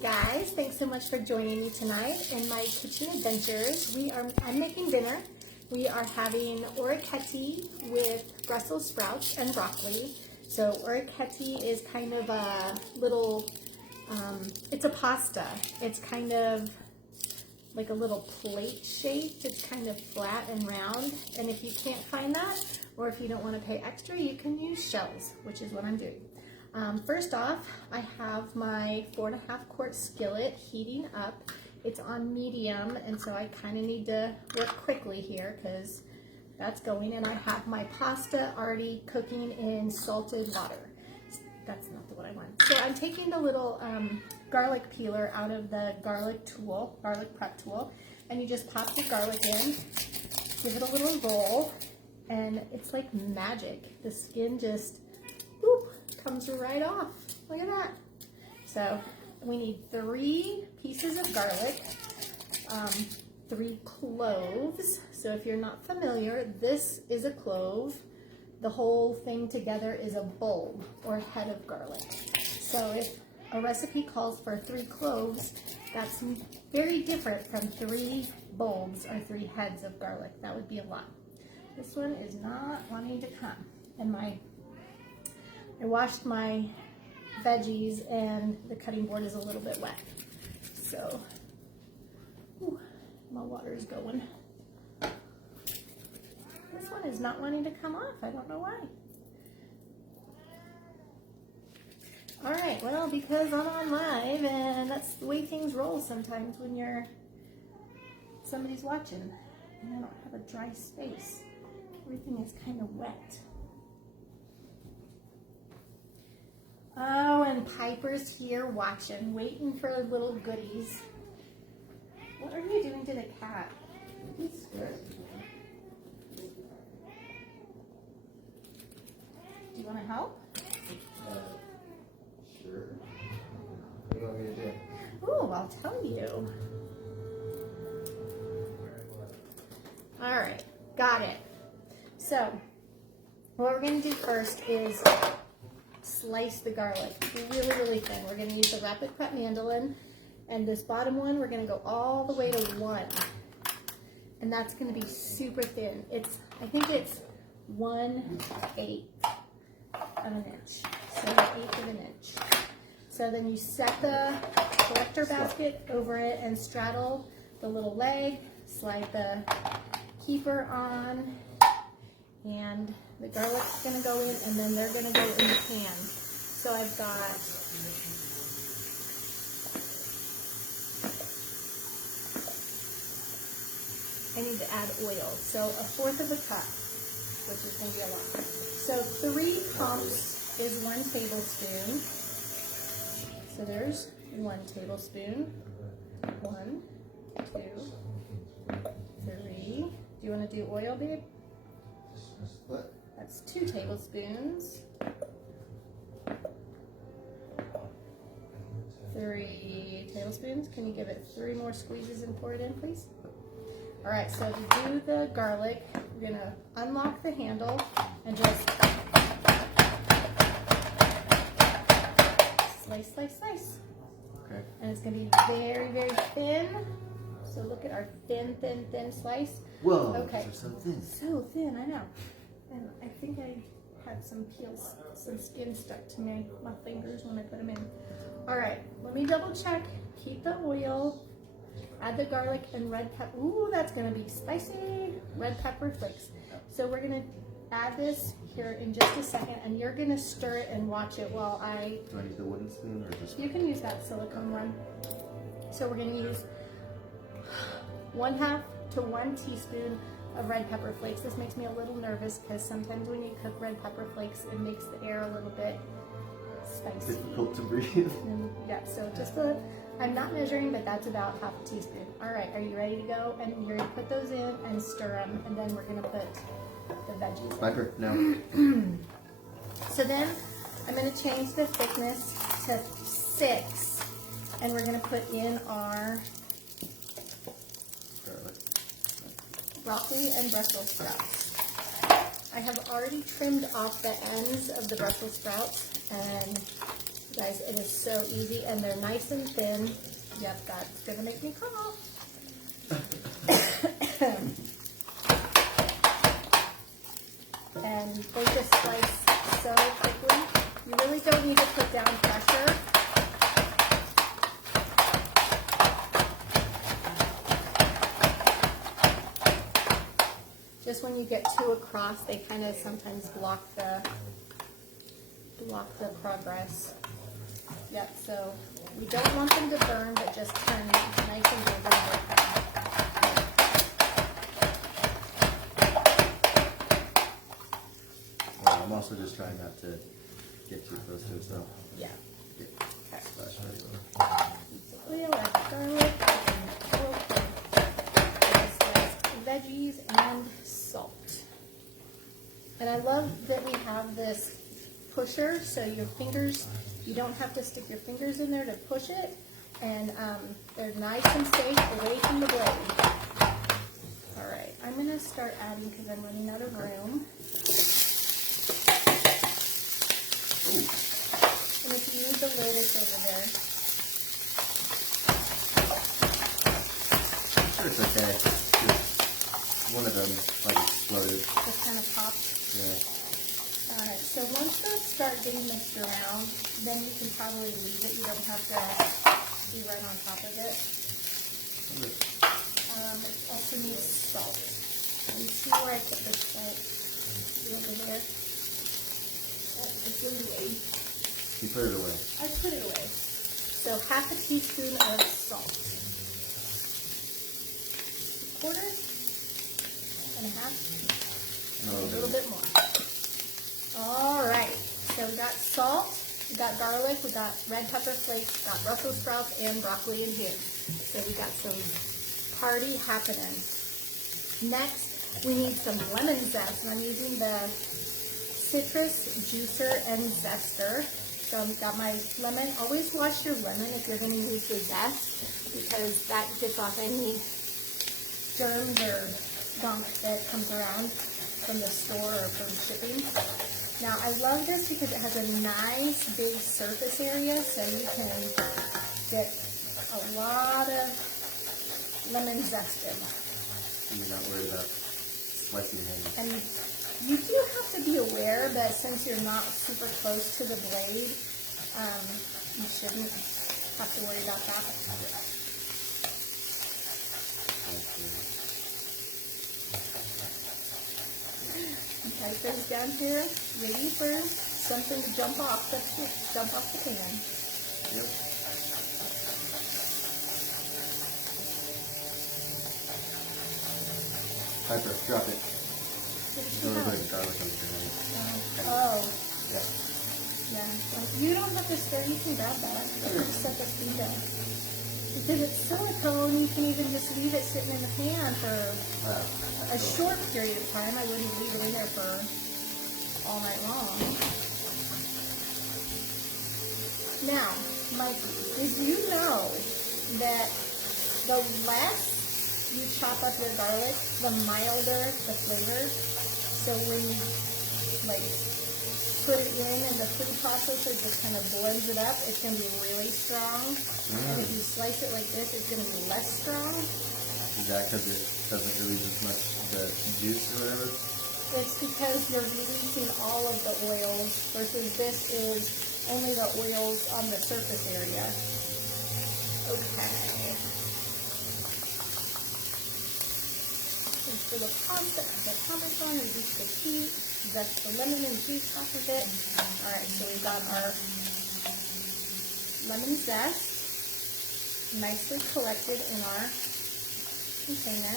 guys, thanks so much for joining me tonight in my kitchen adventures. I'm making dinner. We are having orecchiette with Brussels sprouts and broccoli. So orecchiette is kind of a little, it's a pasta. It's kind of like a little plate shaped. It's kind of flat and round. And if you can't find that, or if you don't want to pay extra, you can use shells, which is what I'm doing. First off, I have my 4.5 quart skillet heating up. It's on medium, and so I kind of need to work quickly here because that's going. And I have my pasta already cooking in salted water. That's not what I want. So I'm taking the little garlic peeler out of the garlic prep tool, and you just pop your garlic in, give it a little roll, and it's like magic. The skin just, whoop, comes right off. Look at that. So we need 3 pieces of garlic, 3 cloves. So if you're not familiar, this is a clove. The whole thing together is a bulb or head of garlic. So if a recipe calls for 3 cloves, that's very different from 3 bulbs or 3 heads of garlic. That would be a lot. This one is not wanting to come. And I washed my veggies and the cutting board is a little bit wet. So, my water is going. This one is not wanting to come off. I don't know why. All right, well, because I'm on live and that's the way things roll sometimes when somebody's watching and I don't have a dry space. Everything is kind of wet. Oh, and Piper's here watching, waiting for little goodies. What are you doing to the cat? He's scared. Do you want to help? Sure. What do you want me to do? Ooh, I'll tell you. All right, got it. So, what we're going to do first is slice the garlic really, really thin. We're going to use the rapid prep mandolin, and this bottom one, we're going to go all the way to 1. And that's going to be super thin. I think it's 1/8 of an inch. So 1/8 of an inch. So then you set the collector basket over it and straddle the little leg, slide the keeper on, and the garlic's gonna go in, and then they're gonna go in the pan. So I've got I need to add oil. So 1/4 of a cup, which is gonna be a lot. So 3 pumps is 1 tablespoon. So there's 1 tablespoon. 1, 2, 3. Do you want to do oil, babe? What? That's 2 tablespoons. 3 tablespoons. Can you give it 3 more squeezes and pour it in, please? All right, so to do the garlic, we're gonna unlock the handle and just slice, slice, slice. Okay. And it's gonna be very, very thin. So look at our thin, thin, thin slice. Whoa, okay. they're so thin. So thin, I know. And I think I had some skin stuck to my fingers when I put them in. All right, let me double check. Heat the oil. Add the garlic and red pepper. Ooh, that's gonna be spicy. Red pepper flakes. So we're gonna add this here in just a second, and you're gonna stir it and watch it while I... Do I use the wooden spoon or just... You can use that silicone one. So we're gonna use 1/2 to 1 teaspoon of red pepper flakes. This makes me a little nervous because sometimes when you cook red pepper flakes, it makes the air a little bit spicy. difficult to breathe. And yeah, so just I'm not measuring, but that's about 1/2 teaspoon. All right, are you ready to go? And you're gonna put those in and stir them, and then we're gonna put the veggies in. Viper, no. So then I'm gonna change the thickness to 6, and we're gonna put in our Garlic. broccoli and Brussels sprouts. I have already trimmed off the ends of the Brussels sprouts, and Guys, it is so easy, and they're nice and thin. Yep, that's gonna make me cough. And they just slice so quickly. You really don't need to put down pressure. Just when you get two across, they kind of sometimes block the progress. Yep, so we don't want them to burn, but just turn nice and golden. Well, I'm also just trying not to get too close to it, so. Yeah. Get Okay. splashed right. Oil, add garlic, veggies, and salt. And I love that we have this pusher, so your fingers, you don't have to stick your fingers in there to push it, and they're nice and safe away from the blade. All right, I'm gonna start adding because I'm running out of room. Ooh. And if you need the lid, it's over there. I'm sure it's okay. Just one of them like exploded. Just kind of popped. Yeah. Alright, so once those start getting mixed around, then you can probably leave it. You don't have to be right on top of it. It also needs salt. You see where I put the salt? See over there? I put it away. You put it away. I put it away. So half a teaspoon of salt. A quarter and a half. No, A little bit more. All right, so we got salt, we got garlic, we got red pepper flakes, got Brussels sprouts and broccoli in here. So we got some party happening. Next, we need some lemon zest, and I'm using the citrus juicer and zester. So I've got my lemon. Always wash your lemon if you're going to use the zest, because that gets off any germs or gunk that comes around from the store or from shipping. Now I love this because it has a nice big surface area, so you can get a lot of lemon zest in. You're not worried about slicing your hand. And you do have to be aware, but since you're not super close to the blade, you shouldn't have to worry about that. Okay, things down here, ready for something to jump off the pan. Yep. Piper, drop it. Don't put garlic on the Oh, Yeah. yeah. Well, you don't have to stir. You can grab that. You can just set the speed down. Because it's silicone, you can even just leave it sitting in the pan for a short period of time. I wouldn't leave it in there for all night long. Now, Mikey, did you know that the less you chop up your garlic, the milder the flavor? So when you put it in and the food processor just kind of blends it up, it's going to be really strong. And if you slice it like this, it's going to be less strong. Is that because it doesn't release as much the juice or whatever? It's because you're releasing all of the oils versus this is only the oils on the surface area. Okay. And for the pasta, the Parmesan, reduce the heat, zest the lemon and juice off of it. Alright, so we've got our lemon zest nicely collected in our container.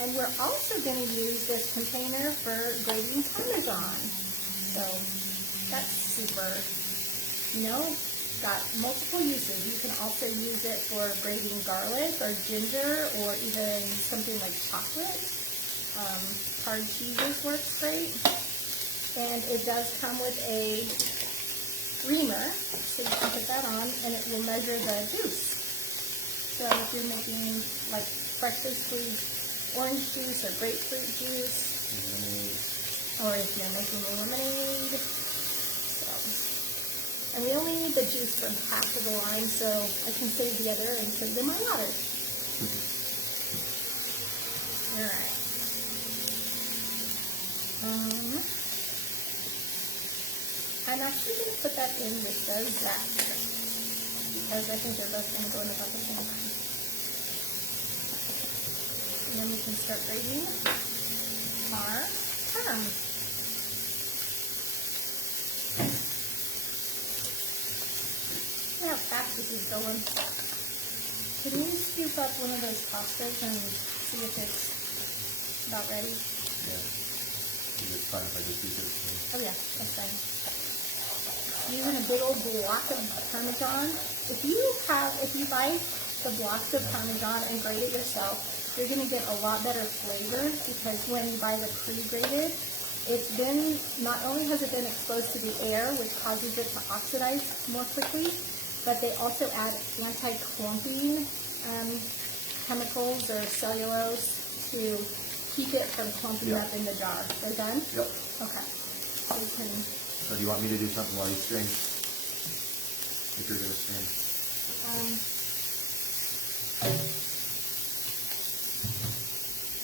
And we're also going to use this container for grating Parmesan. So that's super, got multiple uses. You can also use it for grating garlic or ginger or even something like chocolate. Hard cheeses works great. And it does come with a reamer, so you can put that on and it will measure the juice. So if you're making like freshly squeezed orange juice or grapefruit juice, or if you're making lemonade. So And we only need the juice from half of the lime, so I can save the other and put it in my water. Alright. I'm actually going to put that in with the zap because I think they're both going to go in about the same time. And then we can start grating our parm. Look how fast this is going. Can you scoop up one of those pastas and see if it's about ready? Yeah. Is it fine if I just use it? Oh yeah, that's fine. Using a big old block of Parmesan. If you buy the blocks of Parmesan and grate it yourself, you're going to get a lot better flavor because when you buy the pre-grated, it's been, not only has it been exposed to the air, which causes it to oxidize more quickly, but they also add anti-clumping chemicals or cellulose to keep it from clumping up in the jar. They're done? Yep. Okay. So you can... So do you want me to do something while you strain? If you're going to strain.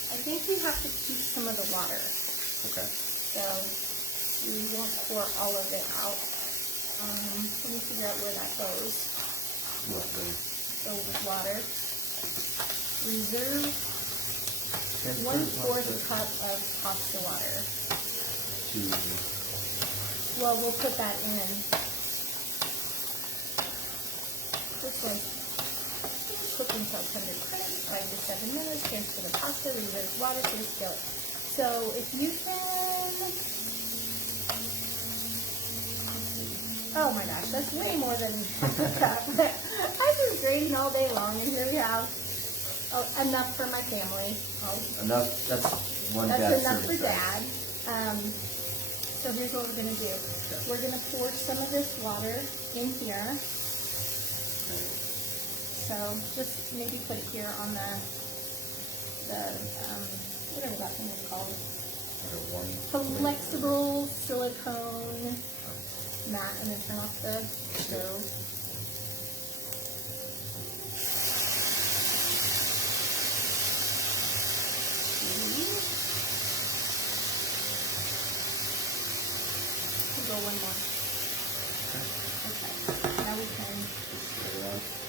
I think you have to keep some of the water. Okay. So you won't pour all of it out. Let me figure out where that goes. What, So water. Reserve 1/4 cup of pasta water. Well, we'll put that in. This one, cooking till tender crisp, 5 to 7 minutes. Transfer the pasta, reserve water to the skillet. So if you can, oh my gosh, that's way more than a cup. I've been grating all day long, and here we have enough for my family. Enough, that's one That's dad's enough for serving size. Dad. So here's what we're going to do. Okay. We're going to pour some of this water in here. Okay. So just maybe put it here on the whatever that thing is called. Flexible silicone mat, and then turn off the stove. Go one more. Okay. Now we can.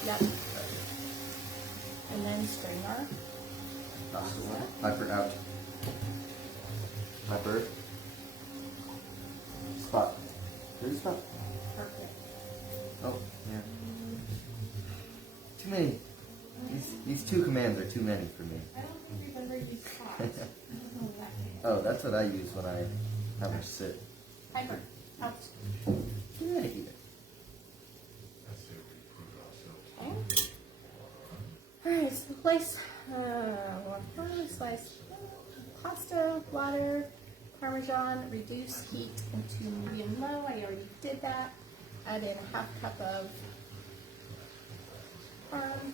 Yep. And then strain our pasta. Piper out. Piper. Spot. There's spot. Perfect. Oh, yeah. Too many. These two commands are too many for me. I don't think we've ever used spots. Oh, that's what I use when I have her sit. Piper, out. Too many here. Okay. Alright, so place, slice pasta, water, Parmesan, reduce heat into medium low. I already did that. Add in a 1/2 cup of parm.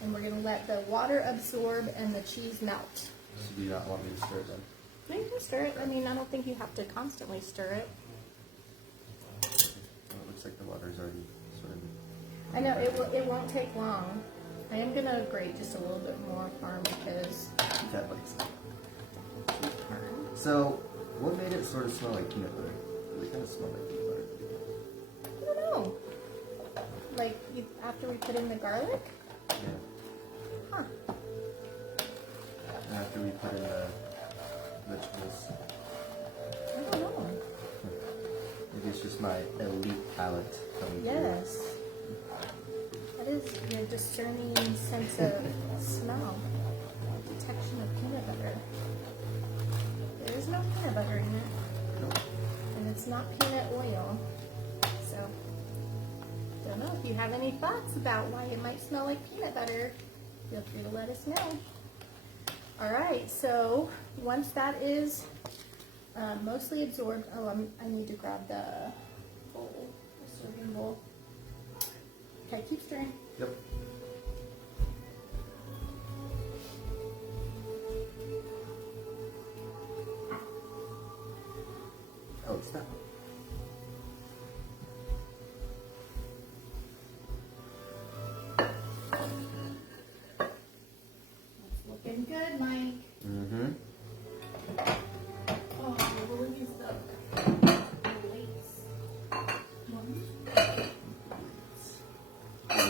And we're going to let the water absorb and the cheese melt. So do you not want me to stir it then? No, you can stir it. I mean, I don't think you have to constantly stir it. Well, it looks like the water's already sort of... I know, it won't take long. I am going to grate just a little bit more parm because... That likes it. Parm. So, what made it sort of smell like peanut butter? It kind of smelled like peanut butter. I don't know. Like, after we put in the garlic? Yeah. Huh. And after we put in the vegetables. I don't know. Maybe it's just my elite palate coming through. Yes. That is your discerning sense of smell. Detection of peanut butter. There is no peanut butter in it. Nope. And it's not peanut oil. So, don't know. If you have any thoughts about why it might smell like peanut butter, feel free to let us know. Alright, so once that is mostly absorbed, I need to grab the bowl, the serving bowl. Okay, keep stirring. Yep. Oh, it's not.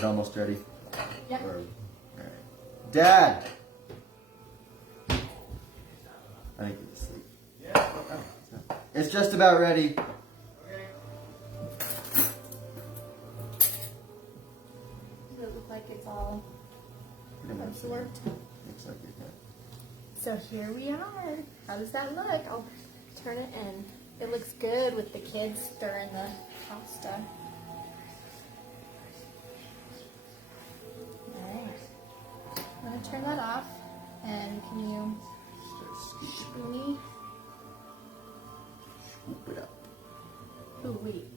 it almost ready? Yep. Or, alright. Dad! I think he's asleep. Oh, it's just about ready. Does it look like it's all absorbed? Looks like it, yeah. So here we are. How does that look? I'll turn it in. It looks good with the kids stirring the pasta. Alright. I'm going to turn that off. And can you spoony? Swoop it up. Oh, wait.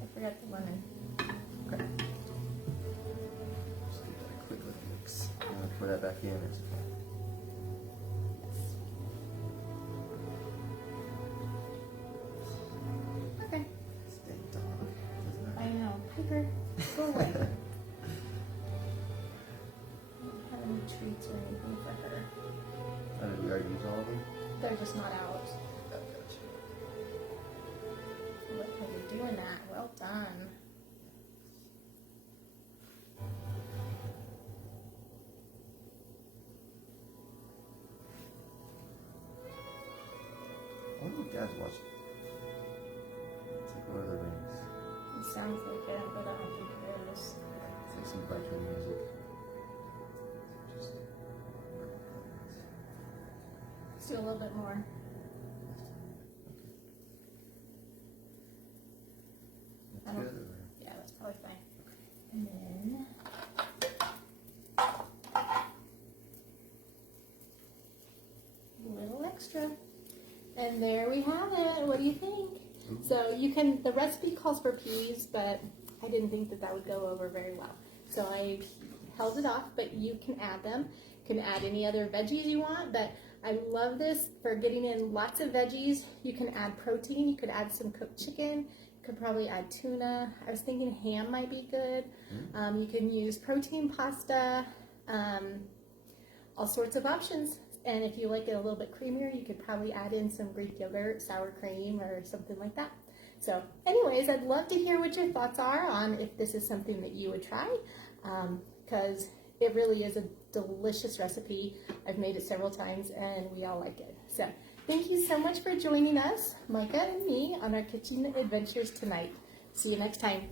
I forgot the lemon. Okay. Just give that a quick little mix. I'm going to pour that back in. It's okay. Okay. Stay dog, doesn't it? I know. Piper, go away. I don't have any treats or anything for her. Oh, did we already use all of them? They're just not out. Oh, gotcha. Look how you're doing that. Well done. I wonder if Dad's watching. It's like Lord of the Rings. It sounds like it, but I don't think it is. It's like some Viking music. Just Let's do a little bit more. That's I don't- good. Or? Yeah, that's probably fine. And then a little extra. And there we have it. What do you think? So you can, the recipe calls for peas, but I didn't think that that would go over very well. So I held it off, but you can add them. You can add any other veggies you want, but I love this for getting in lots of veggies. You can add protein. You could add some cooked chicken. You could probably add tuna. I was thinking ham might be good. You can use protein pasta, all sorts of options. And if you like it a little bit creamier, you could probably add in some Greek yogurt, sour cream, or something like that. So anyways, I'd love to hear what your thoughts are on if this is something that you would try, because it really is a delicious recipe. I've made it several times and we all like it. So thank you so much for joining us, Micah and me, on our kitchen adventures tonight. See you next time.